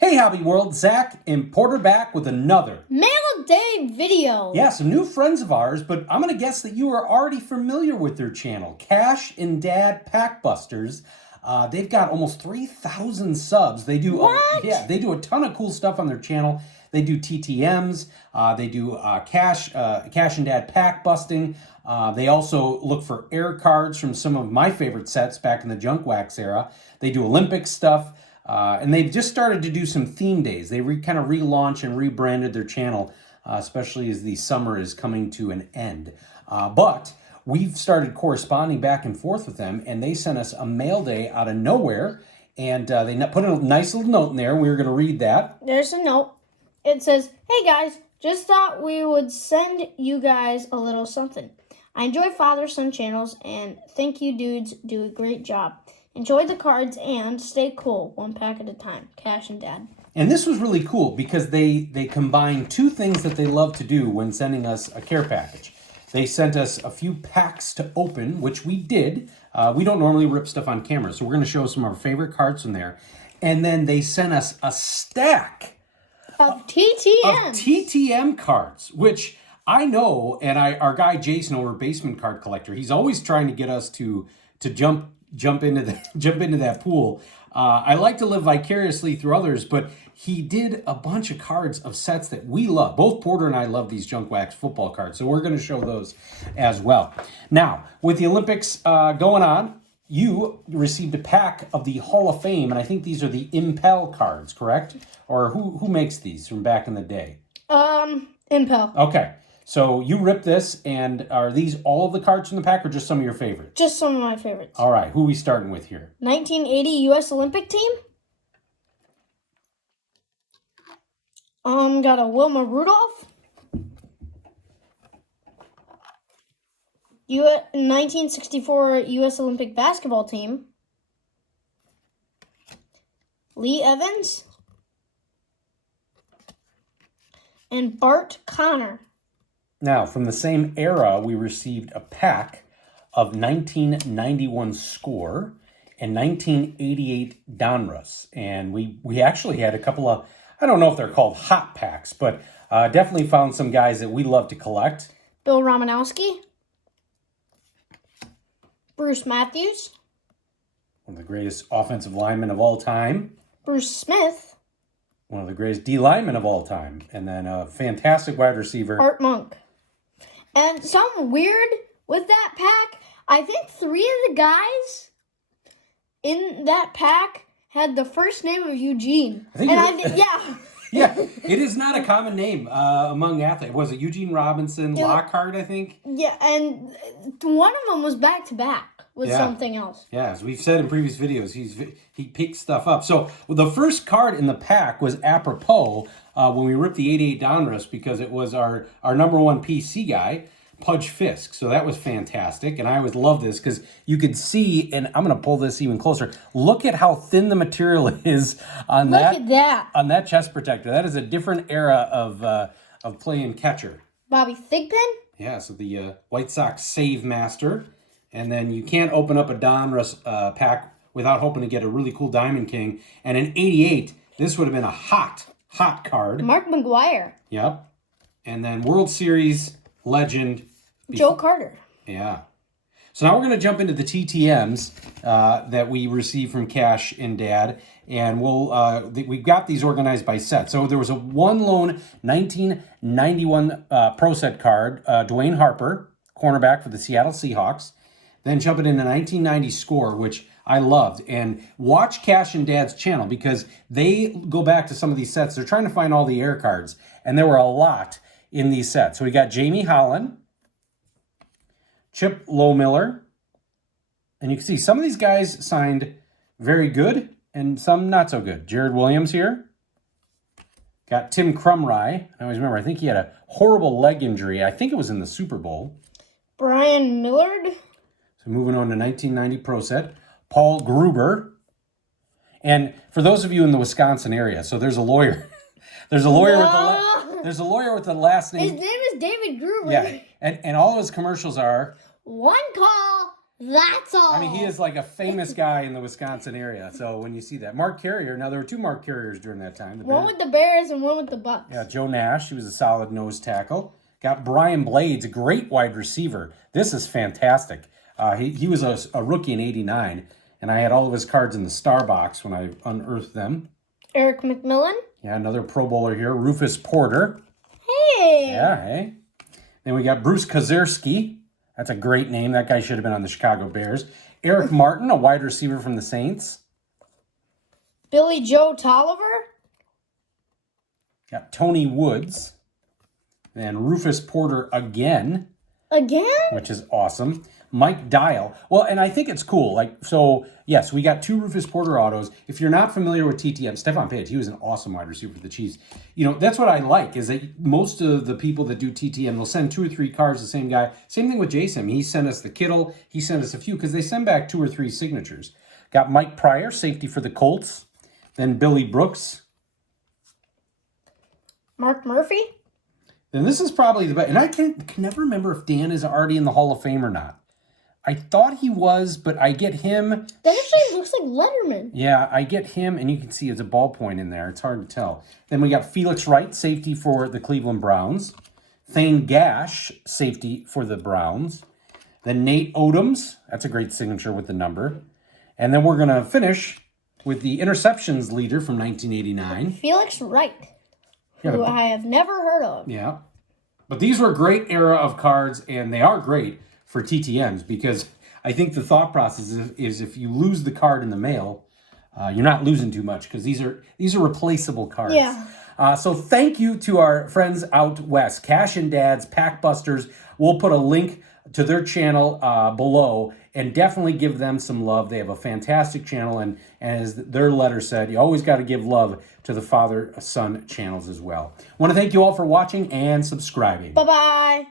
Hey Hobby World, Zach and Porter back with another Mail Day video. Yeah, some new friends of ours, but I'm going to guess that you are already familiar with their channel, Cash and Dad Pack Busters. They've got almost 3,000 subs. They do they do a ton of cool stuff on their channel. They do TTMs. They do Cash and Dad pack busting. They also look for air cards from some of my favorite sets back in the Junk Wax era. They do Olympic stuff. And they've just started to do some theme days. They kind of relaunched and rebranded their channel, especially as the summer is coming to an end. But we've started corresponding back and forth with them, and they sent us a mail day out of nowhere. And they put a nice little note in there. We were going to read that. There's a note. It says, "Hey guys, just thought we would send you guys a little something. I enjoy father-son channels, and think you dudes do a great job. Enjoy the cards and stay cool, one pack at a time. Cash and Dad." And this was really cool because they combine two things that they love to do when sending us a care package. They sent us a few packs to open, which we did. We don't normally rip stuff on camera, so we're going to show some of our favorite cards from there. And then they sent us a stack of TTMs. Of TTM cards, which I know, and our guy Jason over Basement Card Collector, he's always trying to get us to jump into that pool. I like to live vicariously through others, but he did a bunch of cards of sets that we love. Both Porter and I love these Junk Wax football cards, so we're going to show those as well. Now, with the Olympics going on, you received a pack of the Hall of Fame, and I think these are the Impel cards, correct? Or who makes these from back in the day? Impel. Okay. So you ripped this, and are these all of the cards from the pack or just some of your favorites? Just some of my favorites. All right, who are we starting with here? 1980 U.S. Olympic team. Got a Wilma Rudolph. 1964 U.S. Olympic basketball team. Lee Evans. And Bart Connor. Now, from the same era, we received a pack of 1991 Score and 1988 Donruss. And we actually had a couple of, I don't know if they're called hot packs, but definitely found some guys that we love to collect. Bill Romanowski. Bruce Matthews. One of the greatest offensive linemen of all time. Bruce Smith. One of the greatest D linemen of all time. And then a fantastic wide receiver. Art Monk. And something weird with that pack, I think 3 of the guys in that pack had the first name of Eugene. Yeah, it is not a common name among athletes. Was it Eugene Robinson, Lockhart, I think? Yeah, and one of them was back-to-back with something else. Yeah, as we've said in previous videos, he picked stuff up. So the first card in the pack was apropos when we ripped the 88 Donruss because it was our number one PC guy, Pudge Fisk. So that was fantastic. And I always love this because you could see, and I'm going to pull this even closer. Look at how thin the material is on on that chest protector. That is a different era of playing catcher. Bobby Thigpen? Yeah, so the White Sox save master. And then you can't open up a Donruss pack without hoping to get a really cool Diamond King. And in 88, this would have been a hot card. Mark McGwire. Yep. And then World Series legend. Joe Carter. Yeah. So now we're going to jump into the TTMs that we received from Cash and Dad. And we've got these organized by set. So there was a one lone 1991 Pro Set card, Dwayne Harper, cornerback for the Seattle Seahawks. Then jumping into 1990 Score, which I loved. And watch Cash and Dad's channel because they go back to some of these sets. They're trying to find all the air cards. And there were a lot in these sets. So we got Jamie Holland, Chip Lowmiller. And you can see some of these guys signed very good and some not so good. Jared Williams here. Got Tim Krumrie. I always remember, I think he had a horrible leg injury. I think it was in the Super Bowl. Brian Millard. So moving on to 1990 Pro Set. Paul Gruber. And for those of you in the Wisconsin area, so there's a lawyer. There's a lawyer with the last name. His name is David Gruber. Yeah, and all of his commercials are one call, That's all. I mean, he is like a famous guy in the Wisconsin area. So when you see that. Mark Carrier, now there were 2 Mark Carriers during that time. One with the Bears and one with the Bucks. Yeah, Joe Nash, he was a solid nose tackle. Got Brian Blades, a great wide receiver. This is fantastic. He was a rookie in '89, and I had all of his cards in the star box when I unearthed them. Eric McMillan. Yeah, another Pro Bowler here. Rufus Porter. Hey. Yeah, hey. Then we got Bruce Kozerski. That's a great name. That guy should have been on the Chicago Bears. Eric Martin, a wide receiver from the Saints. Billy Joe Tolliver. Got Tony Woods. And Rufus Porter again. Again? Which is awesome. Mike Dial. Well, and I think it's cool. Like, so, yes, we got 2 Rufus Porter autos. If you're not familiar with TTM, Stephon Page, he was an awesome wide receiver for the Chiefs. You know, that's what I like, is that most of the people that do TTM, they'll send 2 or 3 cards, the same guy. Same thing with Jason. He sent us the Kittle. He sent us a few, because they send back 2 or 3 signatures. Got Mike Pryor, safety for the Colts. Then Billy Brooks. Mark Murphy. And this is probably the best. And I can never remember if Dan is already in the Hall of Fame or not. I thought he was, but I get him. That actually looks like Letterman. Yeah, I get him, and you can see it's a ballpoint in there. It's hard to tell. Then we got Felix Wright, safety for the Cleveland Browns. Thane Gash, safety for the Browns. Then Nate Odoms. That's a great signature with the number. And then we're going to finish with the interceptions leader from 1989. Felix Wright, Yeah, who I have never heard of. Yeah. But these were a great era of cards, and they are great for TTMs, because I think the thought process is if you lose the card in the mail, you're not losing too much, because these are replaceable cards. Yeah. So thank you to our friends out west, Cash and Dad's Pack Busters. We'll put a link to their channel below, and definitely give them some love. They have a fantastic channel, and as their letter said, you always got to give love to the father-son channels as well. I want to thank you all for watching and subscribing. Bye-bye.